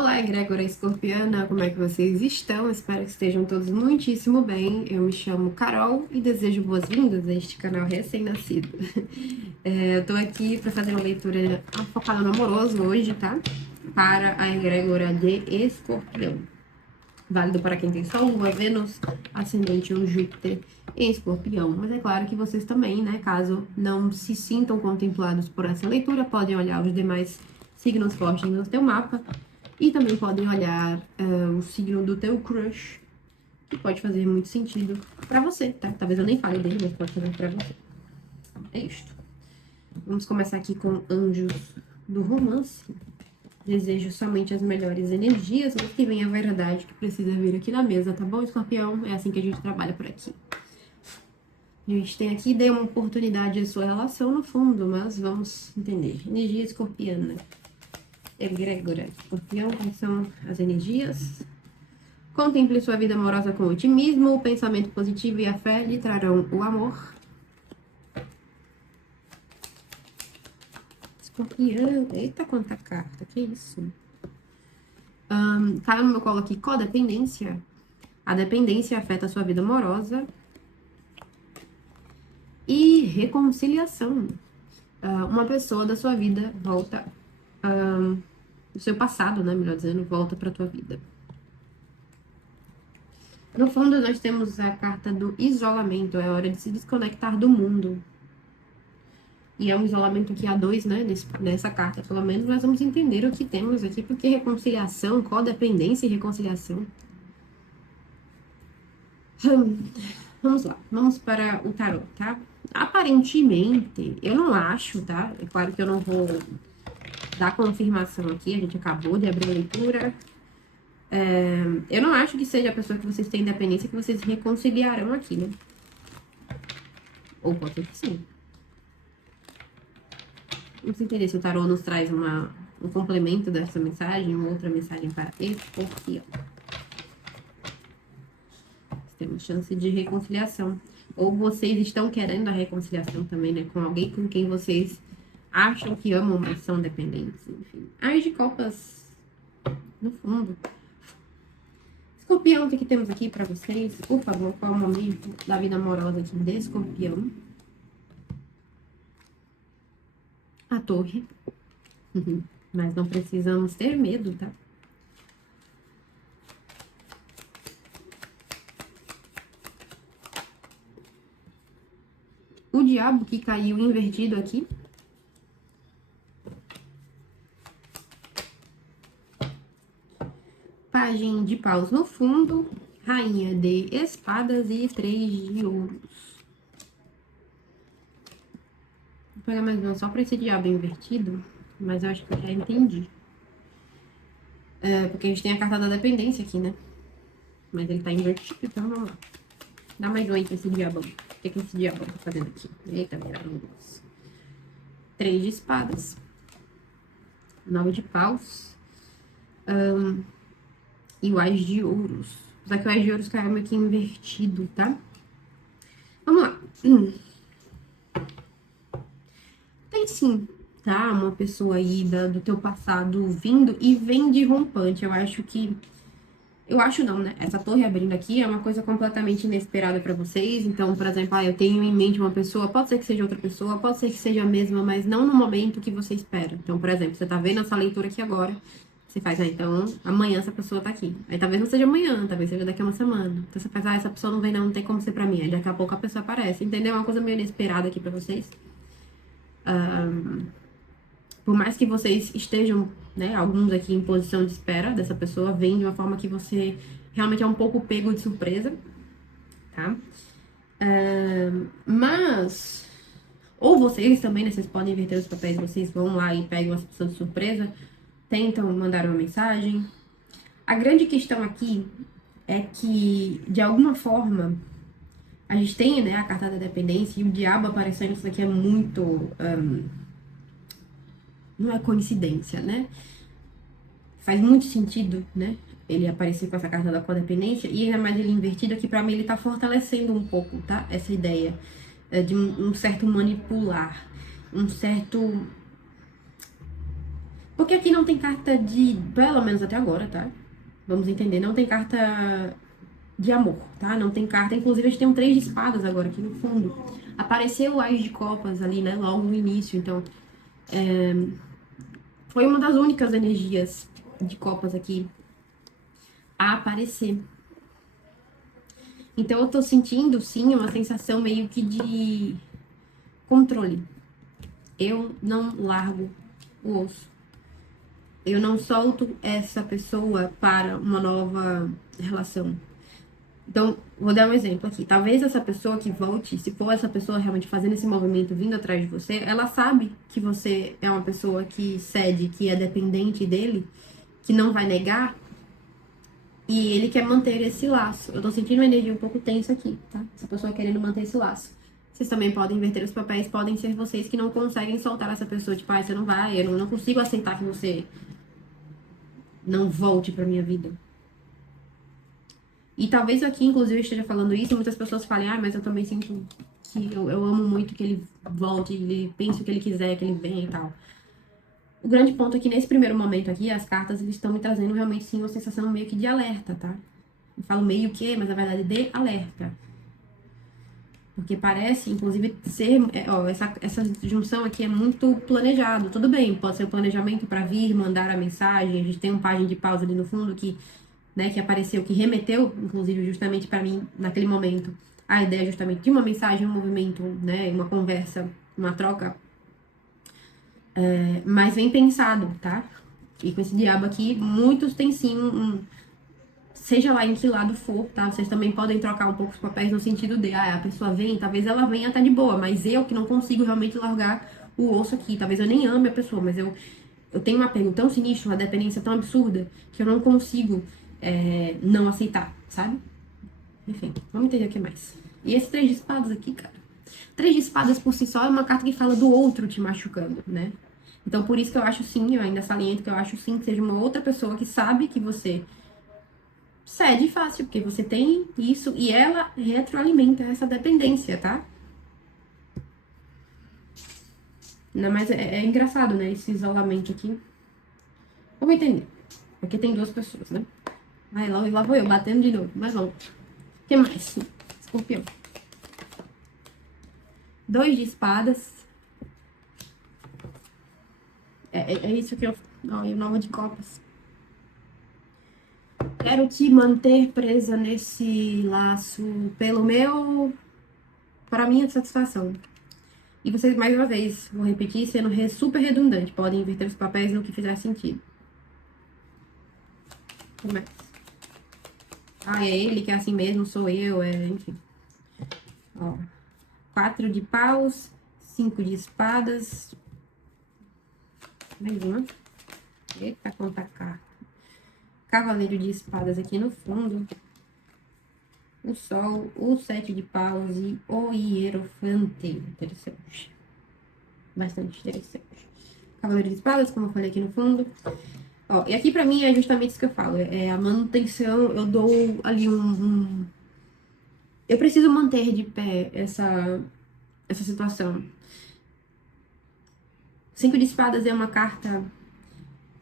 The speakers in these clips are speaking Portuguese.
Olá, egrégora escorpiana, como é que vocês estão? Espero que estejam todos muitíssimo bem. Eu me chamo Carol e desejo boas-vindas a este canal recém-nascido. Eu tô aqui para fazer uma leitura focada no amoroso hoje, tá? Para a egrégora de Escorpião. Válido para quem tem Sol, Lua, Vênus, Ascendente ou Júpiter em Escorpião. Mas é claro que vocês também, né, caso não se sintam contemplados por essa leitura, podem olhar os demais signos fortes no teu mapa e também podem olhar o signo do teu crush, que pode fazer muito sentido para você, tá? Talvez eu nem fale dele, mas pode fazer para você. É isto. Vamos começar aqui com Anjos do Romance. Desejo somente as melhores energias, mas que venha a verdade que precisa vir aqui na mesa, tá bom, Escorpião? É assim que a gente trabalha por aqui. A gente tem aqui, dê uma oportunidade à sua relação no fundo, mas vamos entender. Energia escorpiana. Egrégora. Escorpião, quais são as energias? Contemple sua vida amorosa com otimismo, o pensamento positivo e a fé lhe trarão o amor. Escorpião, eita quanta carta, que isso? Caiu no meu colo aqui, codependência. A dependência afeta a sua vida amorosa. E reconciliação. Uma pessoa da sua vida volta, do seu passado, né, melhor dizendo, volta pra tua vida. No fundo, nós temos a carta do isolamento, é hora de se desconectar do mundo. E é um isolamento aqui a dois, né, nessa carta, pelo menos, nós vamos entender o que temos aqui, porque reconciliação, codependência e reconciliação. Vamos lá, vamos para o tarot, tá? Aparentemente, eu não acho, tá? É claro que eu não vou dar confirmação aqui, a gente acabou de abrir a leitura. Eu não acho que seja a pessoa que vocês têm independência que vocês reconciliarão aqui, né? Ou pode ser que sim. Vamos entender se o tarô nos traz um complemento dessa mensagem, uma outra mensagem para Escorpião. Temos chance de reconciliação. Ou vocês estão querendo a reconciliação também, né? Com alguém com quem vocês acham que amam, mas são dependentes. Enfim. As de copas no fundo. Escorpião, o que temos aqui pra vocês? Por favor, qual é o momento da vida amorosa aqui de Escorpião? A Torre. Mas não precisamos ter medo, tá? O Diabo que caiu invertido aqui. Pajem de paus no fundo. Rainha de espadas e 3 de ouros. Vou pegar mais um só pra esse diabo invertido. Mas eu acho que eu já entendi. Porque a gente tem a carta da dependência aqui, né? Mas ele tá invertido, então vamos lá. Dá mais um aí pra esse diabão. O que esse diabão tá fazendo aqui? Eita, meu Deus. 3 de espadas. 9 de paus. E o As de ouros. Só que o As de ouros caiu meio que invertido, tá? Vamos lá. Tem sim, tá? Uma pessoa aí do teu passado vindo e vem de rompante. Eu acho que... Eu acho não, né? Essa torre abrindo aqui é uma coisa completamente inesperada pra vocês. Então, por exemplo, eu tenho em mente uma pessoa, pode ser que seja outra pessoa, pode ser que seja a mesma, mas não no momento que você espera. Então, por exemplo, você tá vendo essa leitura aqui agora, você faz, então, amanhã essa pessoa tá aqui. Aí talvez não seja amanhã, talvez seja daqui a uma semana. Então você faz, essa pessoa não vem não tem como ser pra mim. Aí daqui a pouco a pessoa aparece, entendeu? É uma coisa meio inesperada aqui pra vocês. Por mais que vocês estejam, né, alguns aqui em posição de espera dessa pessoa, vem de uma forma que você realmente é um pouco pego de surpresa, tá? Mas, ou vocês também, né, vocês podem inverter os papéis, vocês vão lá e pegam as pessoas de surpresa, tentam mandar uma mensagem. A grande questão aqui é que, de alguma forma, a gente tem, né, a carta da dependência e o diabo aparecendo, isso aqui é muito... não é coincidência, né? Faz muito sentido, né? Ele aparecer com essa carta da codependência e ainda mais ele invertido aqui, pra mim ele tá fortalecendo um pouco, tá? Essa ideia de um certo manipular, um certo... Porque aqui não tem carta de, pelo menos até agora, tá? Vamos entender, não tem carta de amor, tá? Não tem carta, inclusive a gente tem um 3 de espadas agora aqui no fundo. Apareceu o Ás de Copas ali, né, logo no início, então foi uma das únicas energias de copas aqui a aparecer. Então eu tô sentindo, sim, uma sensação meio que de controle. Eu não largo o osso. Eu não solto essa pessoa para uma nova relação. Então, vou dar um exemplo aqui. Talvez essa pessoa que volte, se for essa pessoa realmente fazendo esse movimento, vindo atrás de você, ela sabe que você é uma pessoa que cede, que é dependente dele, que não vai negar, e ele quer manter esse laço. Eu tô sentindo uma energia um pouco tensa aqui, tá? Essa pessoa querendo manter esse laço. Vocês também podem inverter os papéis, podem ser vocês que não conseguem soltar essa pessoa, tipo, você não vai, eu não consigo aceitar que você não volte pra minha vida. E talvez aqui, inclusive, eu esteja falando isso, e muitas pessoas falem, mas eu também sinto que eu amo muito que ele volte, ele pense o que ele quiser, que ele venha e tal. O grande ponto é que nesse primeiro momento aqui, as cartas eles estão me trazendo realmente sim uma sensação meio que de alerta, tá? Eu falo meio que, mas na verdade de alerta. Porque parece, inclusive, ser. Essa junção aqui é muito planejado. Tudo bem, pode ser o planejamento para vir, mandar a mensagem. A gente tem um página de pausa ali no fundo que, né, que apareceu, que remeteu, inclusive, justamente para mim, naquele momento, a ideia justamente de uma mensagem, um movimento, né, uma conversa, uma troca. Mas bem pensado, tá? E com esse diabo aqui, muitos têm sim seja lá em que lado for, tá? Vocês também podem trocar um pouco os papéis no sentido de, a pessoa vem, talvez ela venha até de boa, mas eu que não consigo realmente largar o osso aqui, talvez eu nem ame a pessoa, mas eu tenho um apego tão sinistro, uma dependência tão absurda, que eu não consigo não aceitar, sabe? Enfim, vamos entender o que mais. E esse 3 de espadas aqui, cara. 3 de espadas por si só é uma carta que fala do outro te machucando, né? Então, por isso que eu acho sim, eu ainda saliento que eu acho sim que seja uma outra pessoa que sabe que você cede fácil, porque você tem isso e ela retroalimenta essa dependência, tá? Não, mas é engraçado, né? Esse isolamento aqui. Vamos entender. Aqui tem duas pessoas, né? Aí lá vou eu batendo de novo, mas vamos. O que mais? Escorpião. 2 de espadas. É isso que eu. Ó, e o 9 de copas. Quero te manter presa nesse laço para minha satisfação. E vocês, mais uma vez, vou repetir, sendo super redundante, podem inverter os papéis no que fizer sentido. Como é? É ele que é assim mesmo, sou eu, enfim. Ó, 4 de paus, 5 de espadas. Mais uma. Eita, quanta carta. Cavaleiro de espadas aqui no fundo. O sol, o 7 de paus e o hierofante. Interessante. Bastante interessante. Cavaleiro de espadas, como eu falei aqui no fundo. Ó, e aqui pra mim é justamente isso que eu falo. É a manutenção, eu dou ali eu preciso manter de pé essa situação. 5 de espadas é uma carta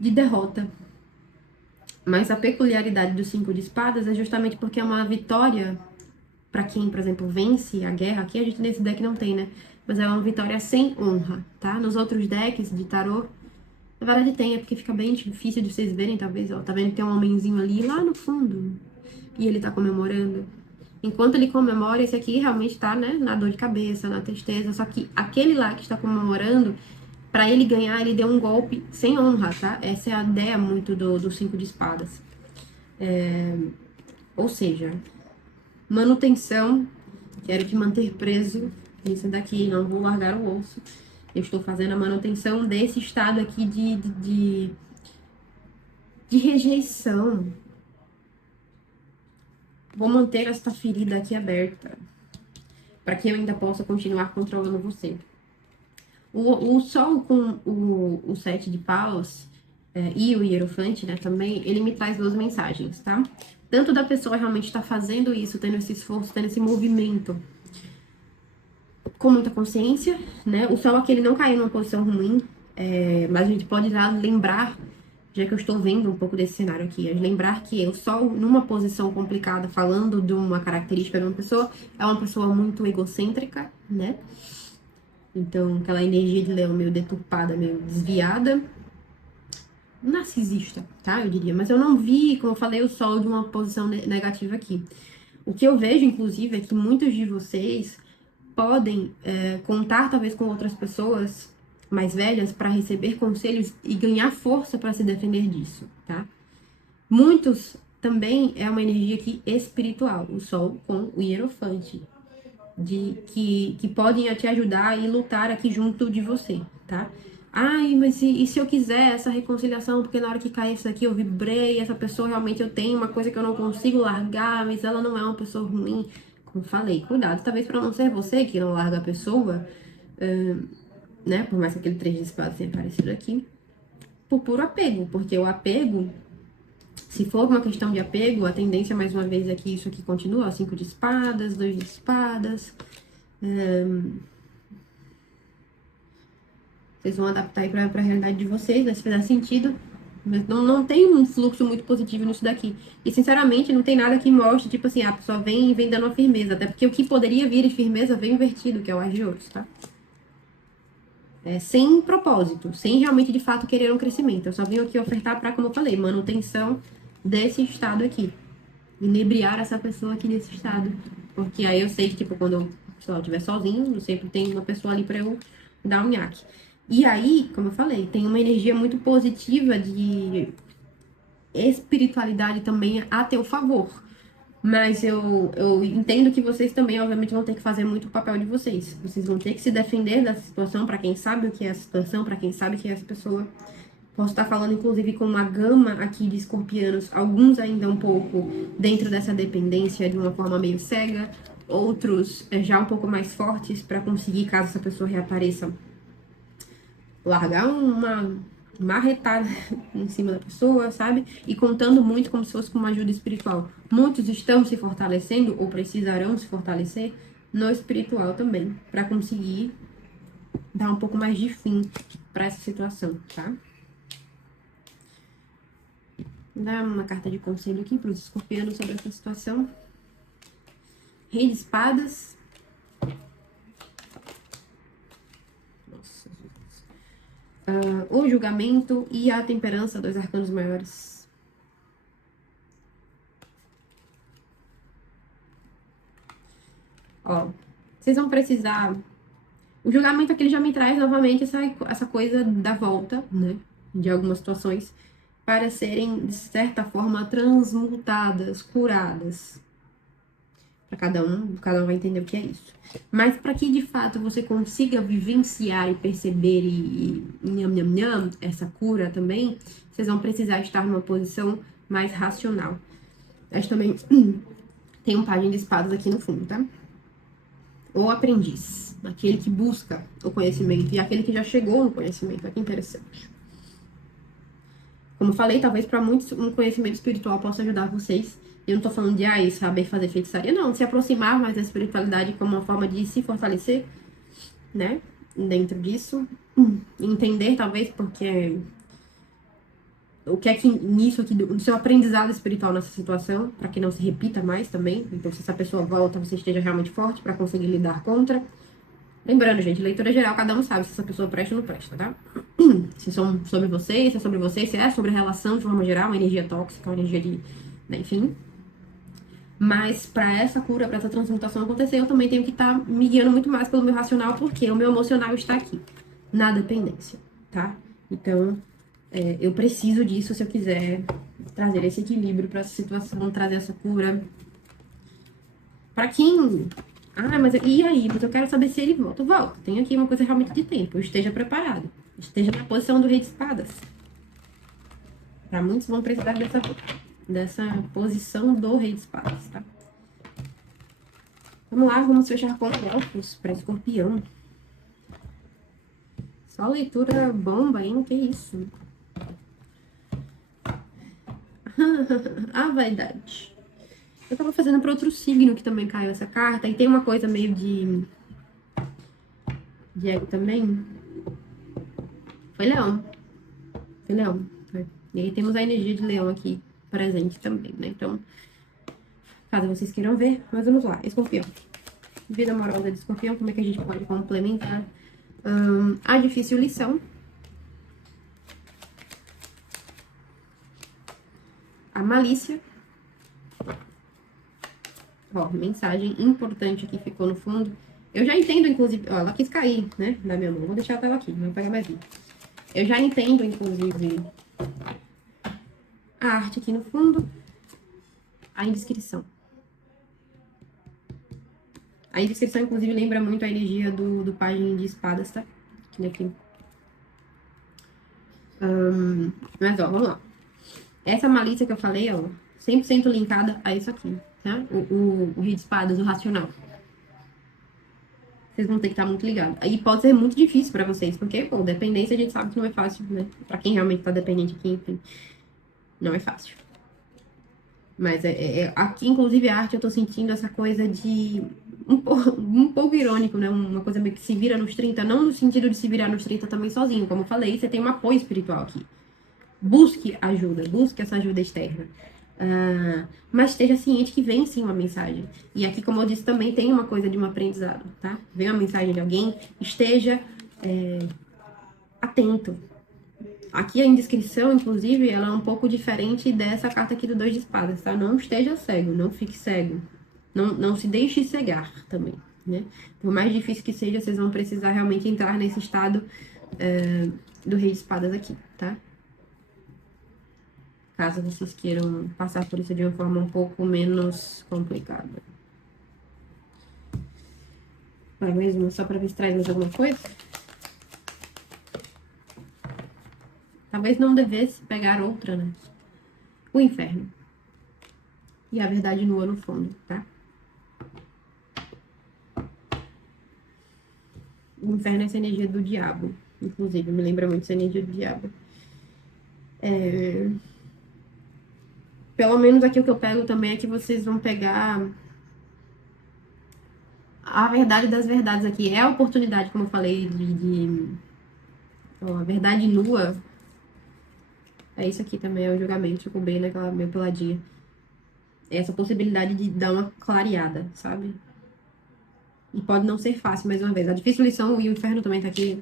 de derrota. Mas a peculiaridade do 5 de espadas é justamente porque é uma vitória para quem, por exemplo, vence a guerra. Aqui a gente nesse deck não tem, né? Mas é uma vitória sem honra, tá? Nos outros decks de tarô, na verdade tem, é porque fica bem difícil de vocês verem, talvez. Ó, tá vendo que tem um homenzinho ali lá no fundo. E ele tá comemorando. Enquanto ele comemora, esse aqui realmente tá, né, na dor de cabeça, na tristeza. Só que aquele lá que está comemorando, pra ele ganhar, ele deu um golpe sem honra, tá? Essa é a ideia muito do 5 de espadas. Ou seja, manutenção, quero te manter preso nisso daqui, não vou largar o osso. Eu estou fazendo a manutenção desse estado aqui de rejeição. Vou manter esta ferida aqui aberta, para que eu ainda possa continuar controlando você. O sol com o 7 de paus e o hierofante, né, também, ele me traz duas mensagens, tá? Tanto da pessoa realmente estar fazendo isso, tendo esse esforço, tendo esse movimento com muita consciência, né? O sol aqui, ele não caiu numa posição ruim, Mas a gente pode já lembrar, já que eu estou vendo um pouco desse cenário aqui, lembrar que o Sol, numa posição complicada, falando de uma característica de uma pessoa, é uma pessoa muito egocêntrica, né? Então, aquela energia de leão meio deturpada, meio desviada, narcisista, tá? Eu diria. Mas eu não vi, como eu falei, o Sol de uma posição negativa aqui. O que eu vejo, inclusive, é que muitos de vocês podem contar, talvez, com outras pessoas mais velhas para receber conselhos e ganhar força para se defender disso, tá? Muitos também é uma energia aqui espiritual, o Sol com o Hierofante, que podem te ajudar e lutar aqui junto de você, tá? Ai, mas e se eu quiser essa reconciliação, porque na hora que cair isso aqui eu vibrei, essa pessoa realmente eu tenho uma coisa que eu não consigo largar, mas ela não é uma pessoa ruim. Como falei, cuidado, talvez para não ser você que não larga a pessoa, né? Por mais que aquele 3 de espadas tenha aparecido aqui, por puro apego, porque o apego, se for uma questão de apego, a tendência, mais uma vez, é que isso aqui continua, ó, 5 de espadas, 2 de espadas. Vocês vão adaptar aí pra realidade de vocês, né? Se fizer sentido. Mas não tem um fluxo muito positivo nisso daqui. E, sinceramente, não tem nada que mostre, tipo assim, a pessoa vem dando uma firmeza. Até porque o que poderia vir de firmeza vem invertido, que é o As de Ouros, tá? Sem propósito, sem realmente, de fato, querer um crescimento. Eu só vim aqui ofertar pra, como eu falei, manutenção desse estado aqui. Inebriar essa pessoa aqui nesse estado. Porque aí eu sei que, tipo, quando eu, sei lá, eu estiver sozinho, eu sempre tenho uma pessoa ali pra eu dar um nhaque. E aí, como eu falei, tem uma energia muito positiva de espiritualidade também a teu favor. Mas eu entendo que vocês também, obviamente, vão ter que fazer muito o papel de vocês. Vocês vão ter que se defender dessa situação, para quem sabe o que é a situação, para quem sabe que é essa pessoa. Posso estar falando, inclusive, com uma gama aqui de escorpianos, alguns ainda um pouco dentro dessa dependência de uma forma meio cega, outros já um pouco mais fortes para conseguir, caso essa pessoa reapareça, largar uma marretada em cima da pessoa, sabe? E contando muito como se fosse com uma ajuda espiritual. Muitos estão se fortalecendo ou precisarão se fortalecer no espiritual também, para conseguir dar um pouco mais de fim para essa situação, tá? Vou dar uma carta de conselho aqui para os escorpianos sobre essa situação. Rei de espadas. Nossa, Jesus. O julgamento e a temperança, 2 arcanos maiores. Ó, vocês vão precisar... O julgamento aqui ele já me traz novamente essa coisa da volta, né? De algumas situações, para serem, de certa forma, transmutadas, curadas. Para cada um vai entender o que é isso. Mas para que, de fato, você consiga vivenciar e perceber e nham, essa cura também, vocês vão precisar estar numa posição mais racional. Mas também tem um pajem de espadas aqui no fundo, tá? O aprendiz, aquele que busca o conhecimento e aquele que já chegou no conhecimento. Olha que interessante. Como eu falei, talvez para muitos um conhecimento espiritual possa ajudar vocês. Eu não tô falando de saber fazer feitiçaria, não. Se aproximar mais da espiritualidade como uma forma de se fortalecer, né? Dentro disso. Entender, talvez, porque... O que é que nisso aqui, no seu aprendizado espiritual nessa situação, para que não se repita mais também. Então, se essa pessoa volta, você esteja realmente forte para conseguir lidar contra. Lembrando, gente, leitura geral, cada um sabe se essa pessoa presta ou não presta, tá? Se são sobre vocês, se é sobre vocês, se é sobre a relação de forma geral, uma energia tóxica, uma energia de... Né, enfim. Mas para essa cura, para essa transmutação acontecer, eu também tenho que estar me guiando muito mais pelo meu racional, porque o meu emocional está aqui, na dependência, tá? Então, eu preciso disso se eu quiser trazer esse equilíbrio para essa situação, trazer essa cura. Para quem... mas e aí? Mas eu quero saber se ele volta. Volta. Tem aqui uma coisa realmente de tempo. Esteja preparado. Esteja na posição do Rei de Espadas. Para muitos vão precisar dessa posição do Rei de Espadas, tá? Vamos lá, vamos fechar com elfos para escorpião. Só leitura bomba, hein? Que isso? A vaidade. Eu tava fazendo para outro signo que também caiu essa carta. E tem uma coisa meio de ego também. Foi leão. Foi leão. Foi. E aí temos a energia de leão aqui presente também, né? Então, caso vocês queiram ver, mas vamos lá. Escorpião. Vida amorosa de escorpião, como é que a gente pode complementar? A difícil lição. A malícia. Ó, mensagem importante aqui ficou no fundo. Eu já entendo, inclusive... Ó, ela quis cair, né? Na minha mão. Vou deixar ela aqui, não vou pegar mais vídeo. Eu já entendo, inclusive, a arte aqui no fundo. A indiscrição. A indiscrição, inclusive, lembra muito a energia do pajem de espadas, tá? Aqui. Mas, ó, vamos lá. Essa malícia que eu falei, ó, 100% linkada a isso aqui, tá? O rei de espadas, o racional. Vocês vão ter que estar muito ligados. Aí pode ser muito difícil pra vocês, porque, pô, dependência a gente sabe que não é fácil, né? Pra quem realmente tá dependente aqui, enfim, não é fácil. Mas aqui, inclusive, a arte, eu tô sentindo essa coisa de... Um pouco irônico, né? Uma coisa meio que se vira nos 30, não no sentido de se virar nos 30 também sozinho. Como eu falei, você tem um apoio espiritual aqui. Busque ajuda, busque essa ajuda externa. Mas esteja ciente que vem sim uma mensagem. E aqui, como eu disse, também tem uma coisa de um aprendizado, tá? Vem uma mensagem de alguém, esteja atento. Aqui a indiscrição, inclusive, ela é um pouco diferente dessa carta aqui do 2 de espadas, tá? Não esteja cego, não fique cego. Não se deixe cegar também, né? Por mais difícil que seja, vocês vão precisar realmente entrar nesse estado do rei de espadas aqui, tá? Caso vocês queiram passar por isso de uma forma um pouco menos complicada. Vai mais uma só pra ver se traz mais alguma coisa. Talvez não devesse pegar outra, né? O inferno. E a verdade nua no fundo, tá? O inferno é essa energia do diabo. Inclusive, me lembra muito essa energia do diabo. Pelo menos aqui o que eu pego também é que vocês vão pegar a verdade das verdades aqui. É a oportunidade, como eu falei, a verdade nua. É isso aqui também, é o julgamento. Ficou bem naquela meio peladinha. Essa possibilidade de dar uma clareada, sabe? E pode não ser fácil, mais uma vez. A difícil lição e o inferno também tá aqui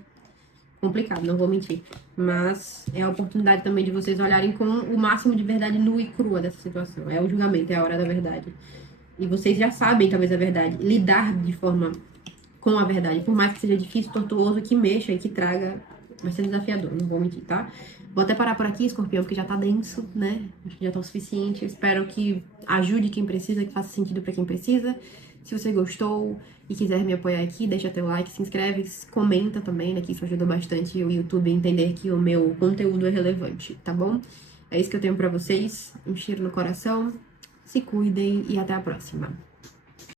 complicado, não vou mentir. Mas é a oportunidade também de vocês olharem com o máximo de verdade nua e crua dessa situação. É o julgamento, é a hora da verdade. E vocês já sabem, talvez, a verdade. Lidar de forma com a verdade. Por mais que seja difícil, tortuoso, que mexa e que traga, vai ser desafiador, não vou mentir, tá? Vou até parar por aqui, escorpião, porque já tá denso, né? Acho que já tá o suficiente. Eu espero que ajude quem precisa, que faça sentido pra quem precisa. Se você gostou e quiser me apoiar aqui, deixa teu like, se inscreve, comenta também, né? Que isso ajuda bastante o YouTube a entender que o meu conteúdo é relevante, tá bom? É isso que eu tenho pra vocês. Um cheiro no coração. Se cuidem e até a próxima.